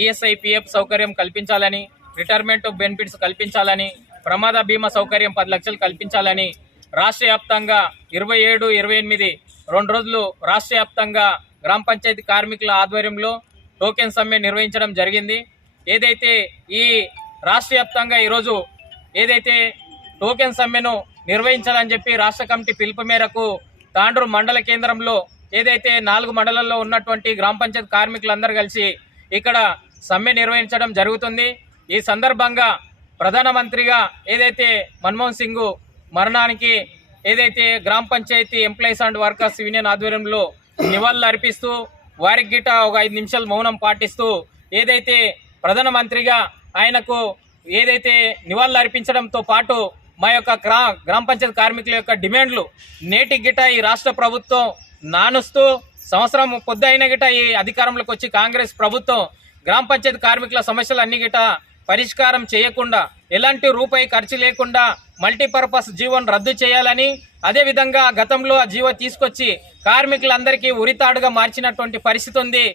ESI PF సౌకర్యం కల్పించాలని, retirement benefits కల్పించాలని, ప్రమాద బీమా సౌకర్యం 10 లక్షలు కల్పించాలని రాష్ట్ర వ్యాప్తంగా 27, 28 2 రోజులు రాష్ట్ర వ్యాప్తంగా గ్రామ పంచాయతీ కార్మికుల ఆధ్వర్యంలో టోకెన్ సమ్మె నిర్వహించడం జరిగింది. ఏదైతే ఈ రాష్ట్ర వ్యాప్తంగా ఈరోజు ఏదైతే టోకెన్ సమ్మెను నిర్వహించాలని చెప్పి రాష్ట్ర కమిటీ పిలుపు మేరకు తాండూరు మండల కేంద్రంలో ఏదైతే 4 మండలాల్లో ఉన్నటువంటి గ్రామ పంచాయతీ కార్మికులందరూ కలిసి ఇక్కడ సమ్మె నిర్వహించడం జరుగుతుంది. ఈ సందర్భంగా ప్రధానమంత్రిగా ఏదైతే మన్మోహన్ సింగ్ మరణానికి ఏదైతే Grama Panchayati employees and workers union ఆధ్వర్యంలో నివాళులు అర్పిస్తూ వారికి గిట ఒక 5 నిమిషాలు మౌనం పాటిస్తూ ఏదైతే ప్రధానమంత్రిగా ఆయనకు ఏదైతే నివాళులు అర్పించడంతో పాటు మా యొక్క గ్రామ పంచాయతీ కార్మికుల యొక్క డిమాండ్లు నేటి గిట ఈ రాష్ట్ర ప్రభుత్వం నానుస్తూ సంవత్సరం పొద్దుైన గిట ఈ అధికారంలోకి వచ్చి కాంగ్రెస్ ప్రభుత్వం గ్రామ పంచాయతీ కార్మికుల సమస్యలు అన్ని గిట పరిష్కారం చేయకుండా ఎలాంటి రూపాయి ఖర్చు లేకుండా మల్టీపర్పస్ జీవోను రద్దు చేయాలని, అదేవిధంగా గతంలో ఆ జీవో తీసుకొచ్చి కార్మికులందరికీ ఉరితాడుగా మార్చినటువంటి పరిస్థితి ఉంది.